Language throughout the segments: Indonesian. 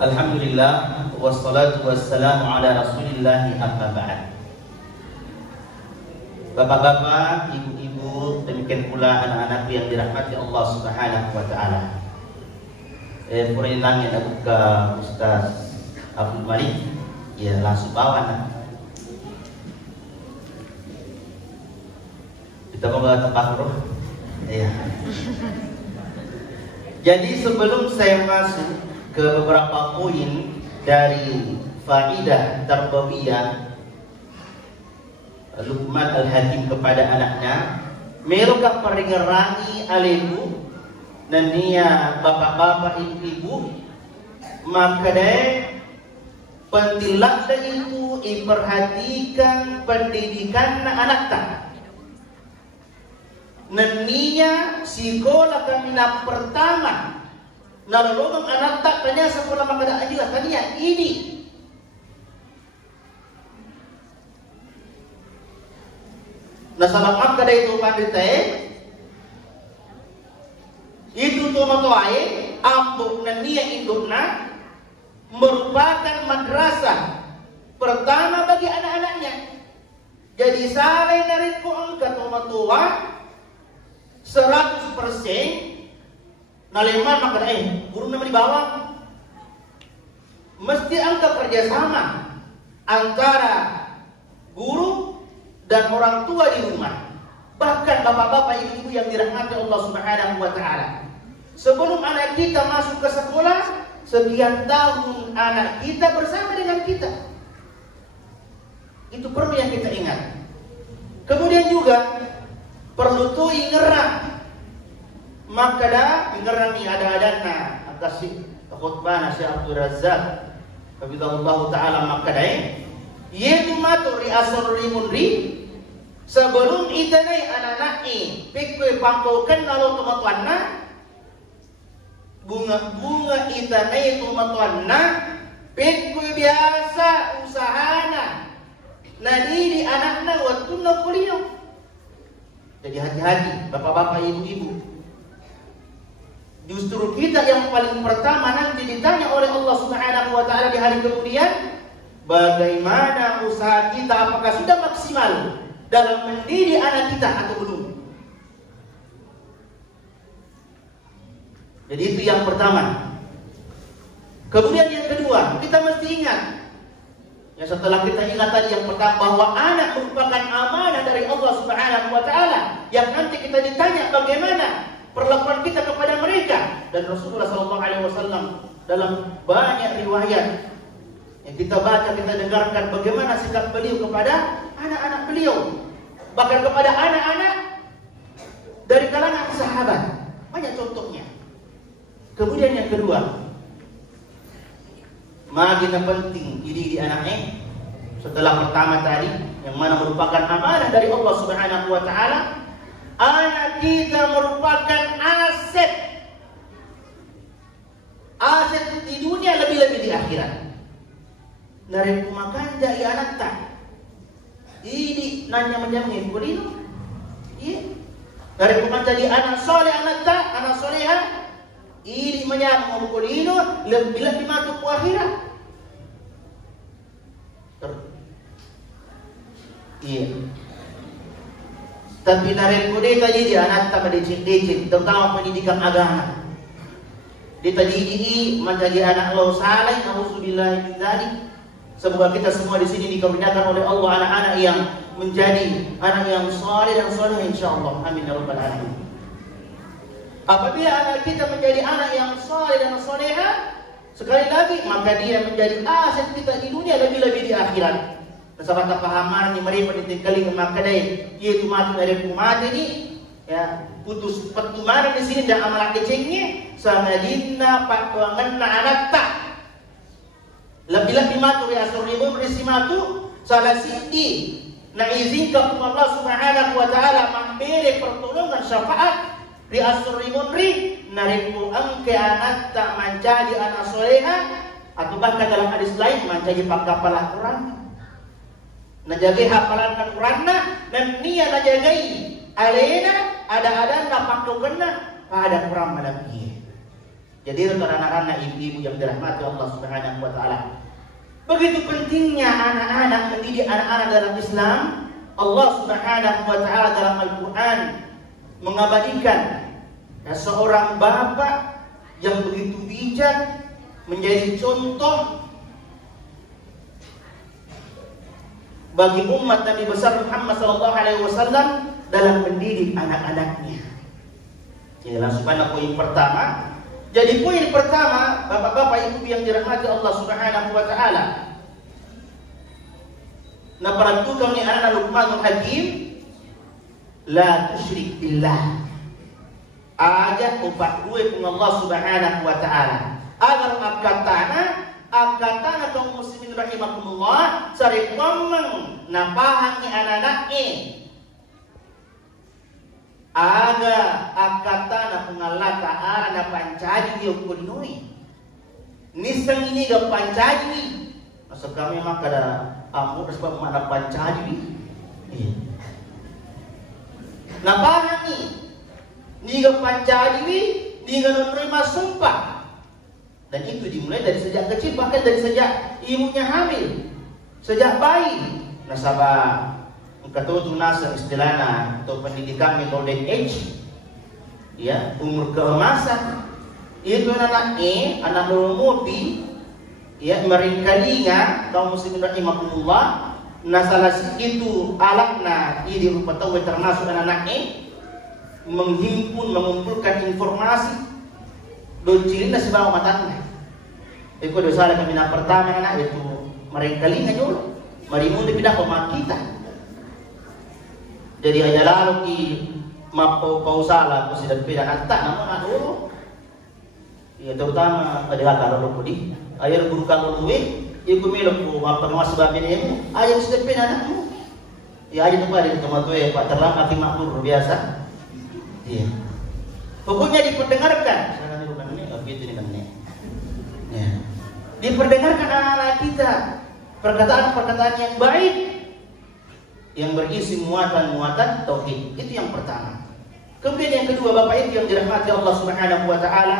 Alhamdulillah wassalatu wassalamu ala Rasulillah amma ba'd. Bapak-bapak, ibu-ibu, demikian pula anak-anakku yang dirahmati Allah Subhanahu wa taala. Purilang yang aku ke Ustaz Abdul Malik, ya langsung bawa nak. Kita mau ke tempat roh. Iya. Jadi sebelum saya masuk ke beberapa poin dari faidah tarbawiyah Luqman Al-Hakim kepada anaknya, mereka peringerangi aleku dan nia bapak-bapak ibu-ibu, maka deh pentilak itu diperhatikan pendidikan anak tak. Nenia sekolah kami pertama nalolong anak tak tanya sekolah maka aja tanya ini nasalakam kada itu pandita itu tomatoae ambuk nenia indukna merupakan madrasah pertama bagi anak-anaknya. Jadi saleh dari ku angka tomatua 100% naleman maka guru nama di bawah mesti angka kerjasama antara guru dan orang tua di rumah, bahkan bapak-bapak ibu-ibu yang dirahmati Allah Subhanahu wa taala. Sebelum anak kita masuk ke sekolah, sekian tahun anak kita bersama dengan kita, itu perlu yang kita ingat. Kemudian juga perlu tuh ingerang maka dah ingerang ada-adana akasih khutbah Syekh Abdul Razzaq hafizahullah taala maka dah yaitu matur ri asrul ri sebelum itanai anak-anak pikwe pangkokan lalu tumatuanna bunga itanai tumatuanna pikwe biasa usahana nadi di anakna waktu na kuliah. Jadi hati-hati bapak-bapak ibu-ibu. Justru kita yang paling pertama nanti ditanya oleh Allah Subhanahu wa taala di hari kemudian, bagaimana usaha kita, apakah sudah maksimal dalam mendidik anak kita atau belum. Jadi itu yang pertama. Kemudian yang kedua, kita mesti ingat, ya setelah kita ingat tadi yang pertama bahwa anak merupakan amanah dari Allah Subhanahu wa taala yang nanti kita ditanya bagaimana perlakuan kita kepada mereka. Dan Rasulullah SAW dalam banyak riwayat yang kita baca, kita dengarkan bagaimana sikap beliau kepada anak-anak beliau, bahkan kepada anak-anak dari kalangan sahabat. Banyak contohnya. Kemudian yang kedua, makin penting dididik anaknya setelah pertama tadi yang mana merupakan amanah dari Allah Subhanahu wa taala. Anak kita merupakan aset di dunia, lebih-lebih di akhirat. Dari makan jadi anak tak ini nanya menjamin kulino iya dari makan jadi anak soleh anak tak anak soleha ini menyambung kulino lebih-lebih masuk ke akhirat. Iya. Tapi naren kude tadi dia anak tak dicin-dicin terutama pendidikan agama. Dia tadi menjadi anak Allah saleh, nauzubillah min dzalik. Semoga kita semua di sini dikaruniakan oleh Allah anak-anak yang menjadi anak yang saleh dan saleh insyaallah. Amin ya rabbal alamin. Apabila anak kita menjadi anak yang saleh dan salehah, sekali lagi maka dia menjadi aset kita di dunia, lebih-lebih di akhirat. Sahabat kepahaman yang mereka ditinggali ke makadai yaitu mati dari umat ini ya putus pertumaran di sini dan amalan kecengnya sama dinna pakwangan anak tak lebih-lebih matu ya asrimu berismatu salah sindi na izin ke Allah Subhanahu wa taala memberi pertolongan syafaat di asrimu ri nariku angke anak tak menjadi anak soleha atau bahkan dalam hadis lain menjadi pangkapalah Quran. Najagai hafalan Quranna dan nia najagai alena ada-ada napakto kena pada Quran malam ini. Jadi untuk anak-anak ibu-ibu yang dirahmati Allah Subhanahu wa taala. Begitu pentingnya anak-anak mendidik anak-anak dalam Islam. Allah Subhanahu wa taala dalam Al-Qur'an mengabadikan seorang bapak yang begitu bijak menjadi contoh bagi umat Nabi besar Muhammad sallallahu alaihi wasallam dalam mendidik anak-anaknya. Jadi langsung pada poin pertama. Jadi poin pertama, bapak-bapak ibu yang dirahmati Allah Subhanahu wa taala. Nah, perhatikan ni anak Luqmanul Hakim, la tusyrik billah. Ajak upat gue dengan Allah Subhanahu wa taala. Agar akatana kaum muslimin rahimakumullah sari pamang napahangi anak-anaknya. Aga akatana pengalat ta'ala na pancadi dia kunui. Nisang ini ga pancadi. Masa kami maka ada amur sebab mana pancadi. Napahangi. Ni ga pancadi, ni ga menerima sumpah. Dan itu dimulai dari sejak kecil, bahkan dari sejak ibunya hamil, sejak bayi. Nasabah kata nasa istilahnya atau pendidikan golden age, ya, umur keemasan. Itu anak lumupi, ya, meringkalinga kaum muslimin rahimakumullah. Nah salah itu alatna ini rupa tahu termasuk anak-anaknya menghimpun, mengumpulkan informasi. Docilin na si bawang matangnya. Iko dosa kami na pertama anak itu meringkalinga dulu. Marimun pindah pemakita. Jadi hanya lalu ki pausala ko sila pinananta naman ano. Ya terutama pada kalau pudi ayar guru kalau luwe iku melok ko mapangawas babin niya ayar sila pinananta. Ya aja tempat di tempat tuh Pak terang aki makmur biasa. Iya. Pokoknya diperdengarkan. Sana bukan ini gitu nih kan nih. Ya. Diperdengarkan anak-anak kita perkataan-perkataan yang baik yang berisi muatan-muatan tauhid. Itu yang pertama. Kemudian yang kedua, Bapak Ibu yang dirahmati Allah Subhanahu wa taala,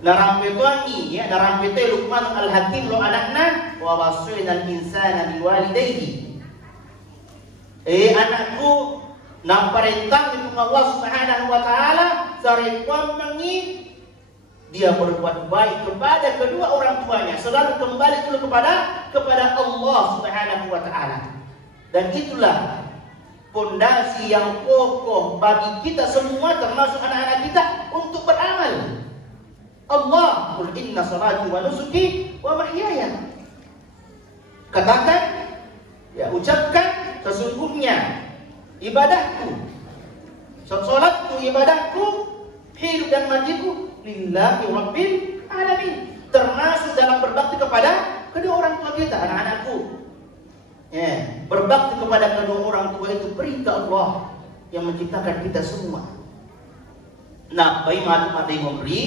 narampetuangi ya narampete Luqman al-Hakim lo anakna wa wasaina al-insana biwalidayhi. Anakku namparentang itu Allah Subhanahu wa taala sarekuan mengi dia berbuat baik kepada kedua orang tuanya, selalu kembali dulu kepada Allah Subhanahu wa taala. Dan itulah fondasi yang kokoh bagi kita semua termasuk anak-anak kita untuk beramal. Allah, qul inna salati wa nusuki wa mahyaya. Katakan, ya ucapkan sesungguhnya ibadahku, salatku, ibadahku, hidup dan matiku lillahi rabbil alamin. Termasuk dalam berbakti kepada kedua orang tua kita, anak-anakku. Ya, berbakti kepada kedua orang tua itu perintah Allah yang menciptakan kita semua. Nah, bayi mati memberi,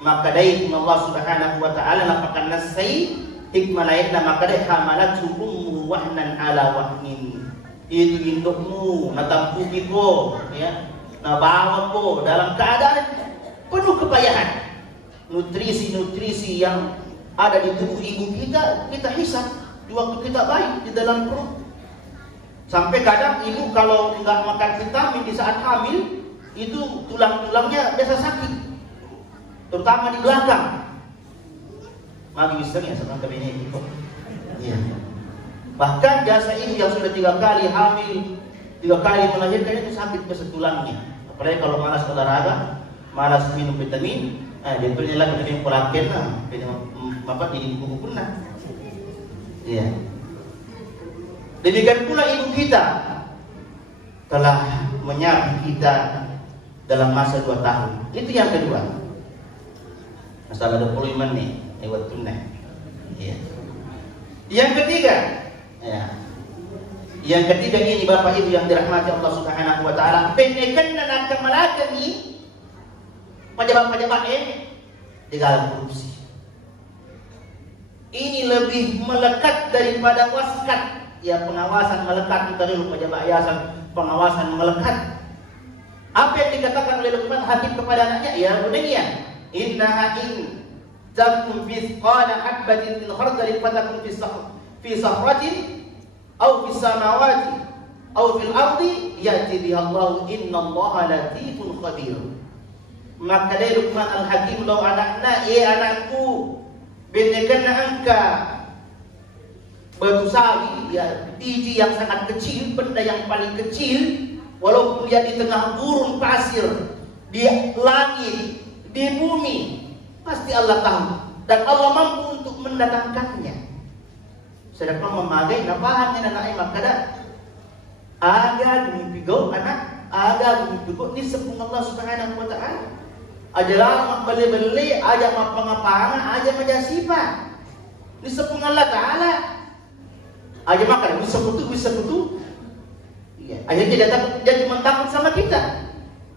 maka dari Allah Subhanahu wa taala lapakan nasai hikmah lainnya maka dari hamalat ummu wahnan ala wahnin. Itu indukmu natampuki ko, ya, nabawa ko dalam keadaan penuh kepayahan. Nutrisi-nutrisi yang ada di tubuh ibu kita hisap di waktu kita bayi di dalam perut. Sampai kadang ibu kalau nggak makan vitamin di saat hamil, itu tulang-tulangnya biasa sakit, terutama di belakang. Magi bisa ya sama kabinnya itu. Iya. Bahkan biasa ibu yang sudah 3 kali hamil, 3 kali melahirkan itu sakit biasa tulangnya. Apalagi kalau malas olahraga, malas minum vitamin, dia tuh nyala kemudian polaken lah, apa ini buku punah. Iya. Demikian pula ibu kita telah menyapi kita dalam masa 2 tahun. Itu yang kedua. Masalah 25 nih, lewat tunai. Iya. Yang ketiga, ya. Yang ketiga ini Bapak Ibu yang dirahmati Allah Subhanahu wa taala, pendekan dan kemalakan ini pejabat-pejabat di dalam korupsi. Ini lebih melekat daripada waskat. Ya, pengawasan melekat, kita dulu pejabat yayasan pengawasan melekat. Apa yang dikatakan oleh Luqman Hakim kepada anaknya? Ya, demikian. innaha in takum mithqala habatin min khardalin fatakun fi sahratin aw fis samawati aw fil ardi ya'ti biha Allah innallaha latifun khabir. Maka dari Luqman Al-Hakim, lau anakna, anakku, benekan angka batu sawi, ya, biji yang sangat kecil, benda yang paling kecil, walaupun dia di tengah gurun pasir, di langit, di bumi, pasti Allah tahu dan Allah mampu untuk mendatangkannya. Sedangkan memakai napahannya anak maka ada demi pigo anak, ada demi pigo ni sepung Allah Subhanahu wa taala. Ajalah mak beli-beli, aja mak pengapangan, aja majasipa. Ni sepung Allah taala. Aja makan bisa kutu. Iya, akhirnya dia cuma takut sama kita.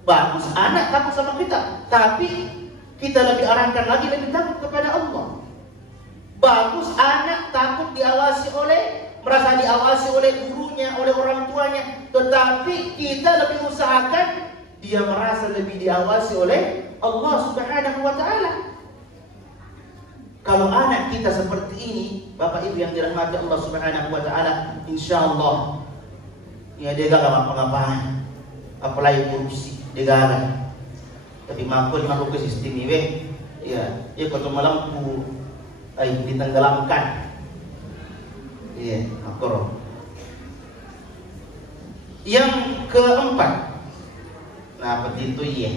Bagus anak takut sama kita, tapi kita lebih arahkan lagi lebih takut kepada Allah. Bagus anak takut merasa diawasi oleh gurunya, oleh orang tuanya, tetapi kita lebih usahakan dia merasa lebih diawasi oleh Allah Subhanahu wa taala. Kalau anak kita seperti ini, Bapak Ibu yang dirahmati Allah Subhanahu wa taala, insyaallah ya dia gak ngapa-ngapain. Apalagi korupsi, dia gak. Tapi makul ke sistem ini, ya ketemu lampu ditenggelamkan. Iya, makro. Yang keempat, nah seperti itu ya.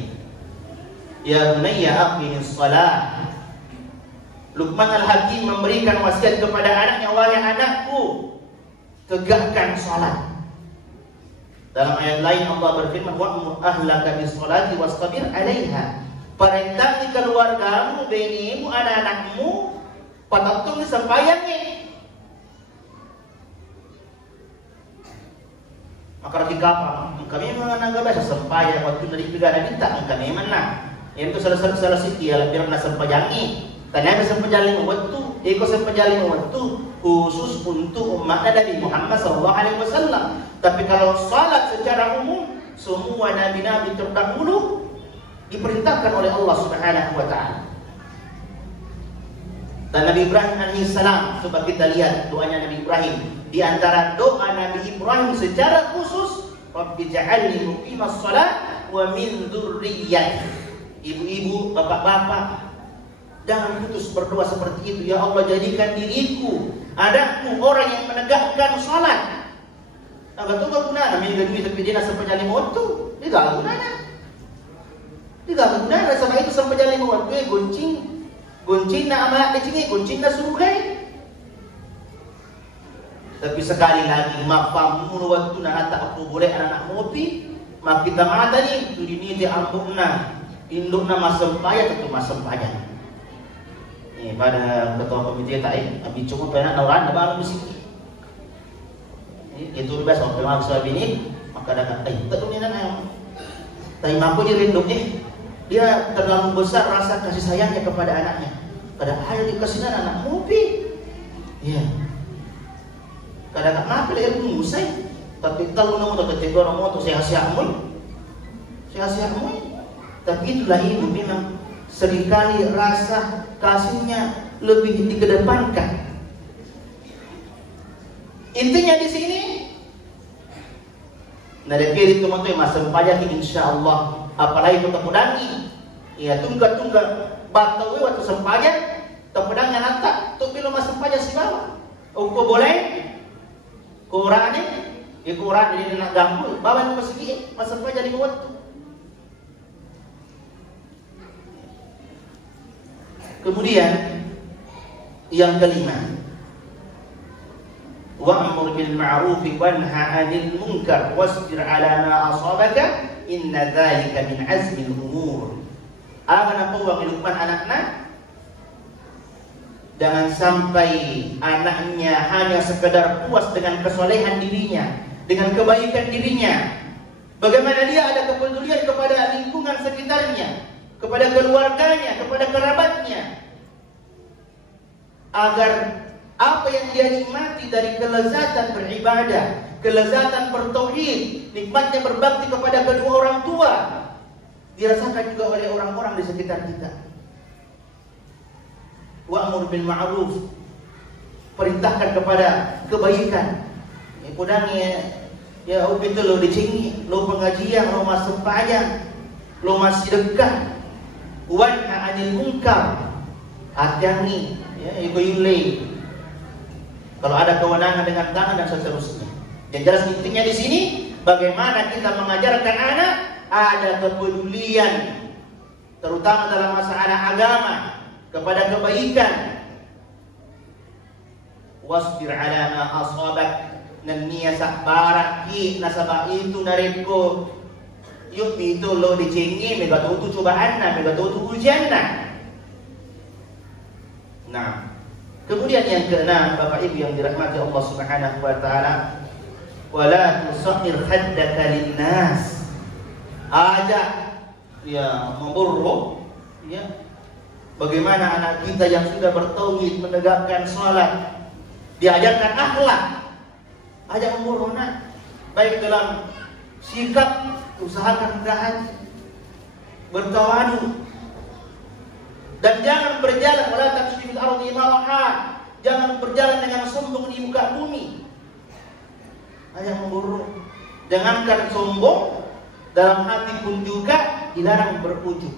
Ya bunayya aqimis shalah. Luqman Al-Hakim memberikan wasiat kepada anaknya, wahai anakku, tegakkan salat. Dalam ayat lain Allah berfirman, wa'mur ahlaka bis salati wastabir 'alaiha. Perintahi keluargamu, binimu, anak-anakmu, patatung sampayangnya. Maka ketika kami mengenang biasa sampayang waktu dari negara kita, kami mana? Itu salah sikia biar nak sampayangi. Karena bisa menjalin waktu, ikut menjalin waktu khusus untuk umat Nabi Muhammad SAW. Tapi kalau salat secara umum, semua nabi-nabi terdahulu diperintahkan oleh Allah Subhanahu wa taala. Dan Nabi Ibrahim alaihissalam, coba kita lihat doanya Nabi Ibrahim. Di antara doa Nabi Ibrahim secara khusus, Rabbi ja'alni muqimas shalah wa min dzurriyyati. Ibu-ibu, bapak-bapak, jangan putus berdoa seperti itu. Ya Allah, jadikan diriku, anakku orang yang menegakkan salat. Agak tu guna nama yang kedua tapi dia nak sampai jalan waktu. Dia gak guna. Dia gak guna sampai itu sampai jalan waktu goncing nak amat dia cingit, goncing nak suruh kai. Tapi sekali lagi mak pamun waktu nak tak apa boleh anak ngopi, mak kita mata ni tu ini dia ambukna. Indukna masempaya atau masempaya. Ni pada ketua komite tak abi cuma pernah nauran baru musik. Itu bebas waktu mak soal bini, maka dah kata, tak dunia nana. Tapi mampu dia rindu dia terlalu besar rasa kasih sayangnya kepada anaknya. Padahal dikasih anak ngopi. Ya. Kadang-kadang kenapa dia musai? Tapi kalau namu tak tidur orang tu sehat-sehat mui. Tapi itulah ibu memang seringkali rasa kasihnya lebih dikedepankan. Intinya di sini, nada kiri teman-teman masa pajak insyaallah, apalagi kita pedangi, ya tungga batawe waktu sempajak, terpedangnya nanti, tu bilo masa pajak si bawah, uko boleh, Quran ni, Quran ini nak ganggu, bawah ni masih masa pajak di waktu. Kemudian yang kelima, wa'mur bil ma'ruf wanha 'anil munkar wasbir 'ala ma asabaka inna dzalika min 'azmil umur. Apa wa Luqman anaknya, jangan sampai anaknya hanya sekedar puas dengan kesolehan dirinya, dengan kebaikan dirinya. Bagaimana dia ada kepedulian kepada lingkungan sekitarnya, kepada keluarganya, kepada kerabatnya, agar apa yang dia nikmati dari kelezatan beribadah, kelezatan bertauhid, nikmatnya berbakti kepada kedua orang tua, dirasakan juga oleh orang-orang di sekitar kita. wa'mur bil ma'ruf, perintahkan kepada kebaikan. Kudangnya ya betul lo dicingi, lo pengajian, lo masuk payang, lo masih dekat. Wanha 'anil munkar, hati-hati ya yule. Kalau ada kewenangan dengan tangan dan seterusnya. Yang jelas intinya di sini bagaimana kita mengajarkan anak ada kepedulian terutama dalam masalah agama kepada kebaikan. Wasbir 'ala ma asabak, nanniya sakbaraki nasaba itu nariko. Yuk itu lo dicingi mega tu cobaan mega tu ujian. Nah, kemudian yang keenam, Bapak Ibu yang dirahmati Allah Subhanahu wa taala, wala tusaghir khaddaka linnas. Ajak ya memburuk ya. Bagaimana anak kita yang sudah bertauhid menegakkan salat diajarkan akhlak, ajak memburuk baik dalam sikap, usahakan rendah hati, bertawadu, dan jangan berjalan wala tamshi fil ardi maraha, jangan berjalan dengan sombong di muka bumi. Hanya memburuk. Jangankan sombong, dalam hati pun juga dilarang berujub.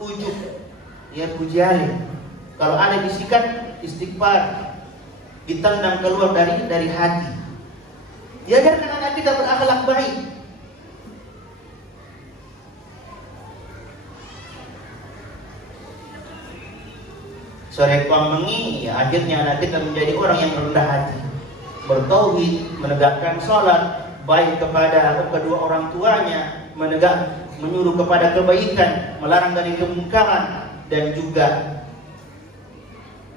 Ujub ya pujian. Kalau ada bisikan istighfar, ditendang keluar dari hati. Diajarkan anak kita berakhlak baik. Sore mengi, ya, akhirnya anak kita menjadi orang yang rendah hati, bertauhid, menegakkan sholat, baik kepada kedua orang tuanya, menyuruh kepada kebaikan, melarang dari kemungkaran, dan juga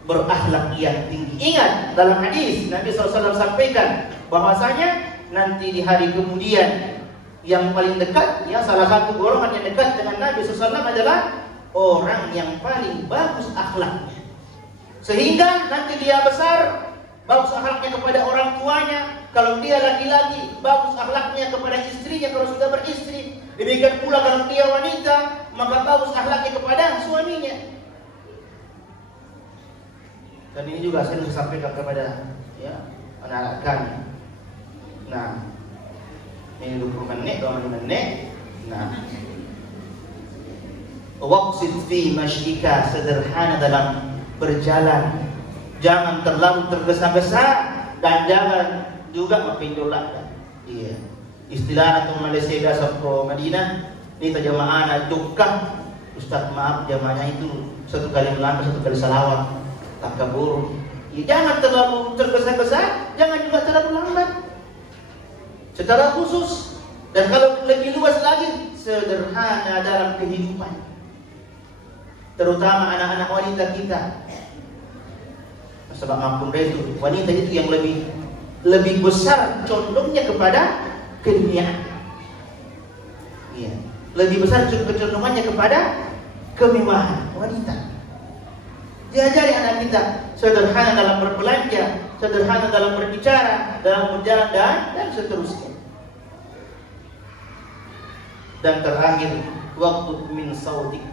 berakhlak yang tinggi. Ingat dalam hadis Nabi SAW sampaikan bahwasanya nanti di hari kemudian yang paling dekat, ya salah satu golongan yang dekat dengan Nabi SAW adalah orang yang paling bagus akhlaknya. Sehingga nanti dia besar, bagus akhlaknya kepada orang tuanya. Kalau dia laki-laki, bagus akhlaknya kepada istrinya kalau sudah beristri. Demikian pula kalau dia wanita, maka bagus akhlaknya kepada suaminya. Dan ini juga saya sampaikan kepada ya anak-anak kami. Nah, ini 20 menit. Nah, waqsid fi mashyika, sederhana dalam berjalan, jangan terlalu tergesa-gesa dan jangan juga mempindulak. Iya. Istilah atau Malaysia dasar pro Madinah ini jamaah anak dukah. Ustaz maaf jamaahnya itu satu kali melambat, satu kali salawat, takabur. Ya, jangan terlalu tergesa-gesa, jangan juga terlalu lambat. Secara khusus dan kalau lebih luas lagi sederhana dalam kehidupan. Terutama anak-anak wanita kita. Sebab ampun itu wanita itu yang lebih besar condongnya kepada kedunyaan. Iya, lebih besar kecenderungannya kepada kemewahan wanita. Diajari anak kita sederhana dalam berbelanja, sederhana dalam berbicara, dalam berjalan dan seterusnya. Dan terakhir, waktu min sautik,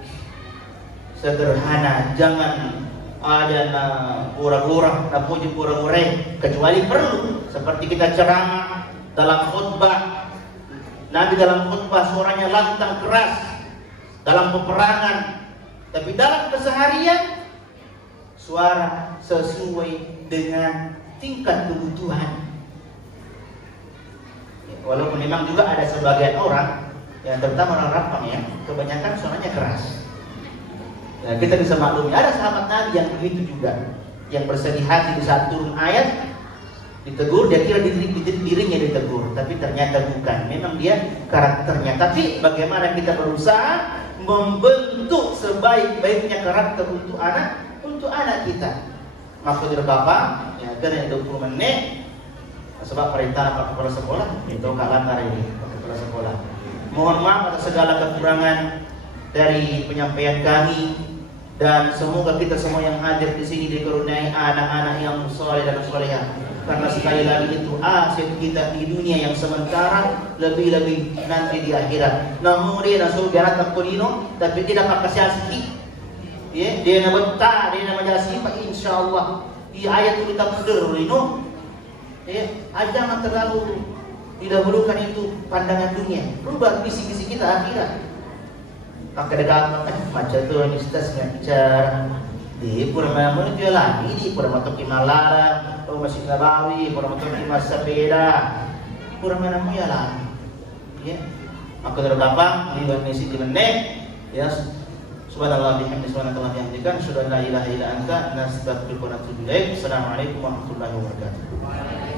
sederhana, jangan ada gura-gura, puji gura-gura, kecuali perlu. Seperti kita ceramah dalam khutbah, Nabi dalam khutbah suaranya lantang keras dalam peperangan, tapi dalam keseharian suara sesuai dengan tingkat kebutuhan. Walaupun memang juga ada sebagian orang, ya terutama orang Rapang ya, kebanyakan suaranya keras. Nah, kita bisa maklumi ada sahabat Nabi yang begitu juga, yang bersedih hati di saat turun ayat, ditegur, dia kira dirinya ditegur, tapi ternyata bukan, memang dia karakternya. Tapi bagaimana kita berusaha membentuk sebaik-baiknya karakter untuk anak kita. Maksudnya Bapak, ya karena 20 menit, sebab perintah Pak Kepala Sekolah itu kalah hari ini Pak Kepala Sekolah. Mohon maaf atas segala kekurangan dari penyampaian kami, dan semoga kita semua yang hadir di sini dikaruniai anak-anak yang soleh dan solehah. Karena sekali lagi itu aset kita di dunia yang sementara, lebih-lebih nanti di akhirat. Namun dia nasuh biarat takpolino, tapi tidak pakai siasati. Ya, dia na benta, dia na majasi pa insyaallah. Di ayat itu takdir ini. Ya, jangan terlalu didahulukan itu pandangan dunia. Rubah visi-visi kita akhirat. Kadang-kadang macam tu universitas nak bicara di pura mana dia lagi di pura matok Himalaya, atau masih Nabawi, pura matok Mas Sepeda, pura mana mu ya lagi. Ya, maka dari gampang di Indonesia di menit. Ya. Subhanallah bihamdihi subhanallahi bihamdihi asyhadu an la ilaha illa anta nastaghfiruka wa natubu ilaik. Assalamualaikum warahmatullahi wabarakatuh.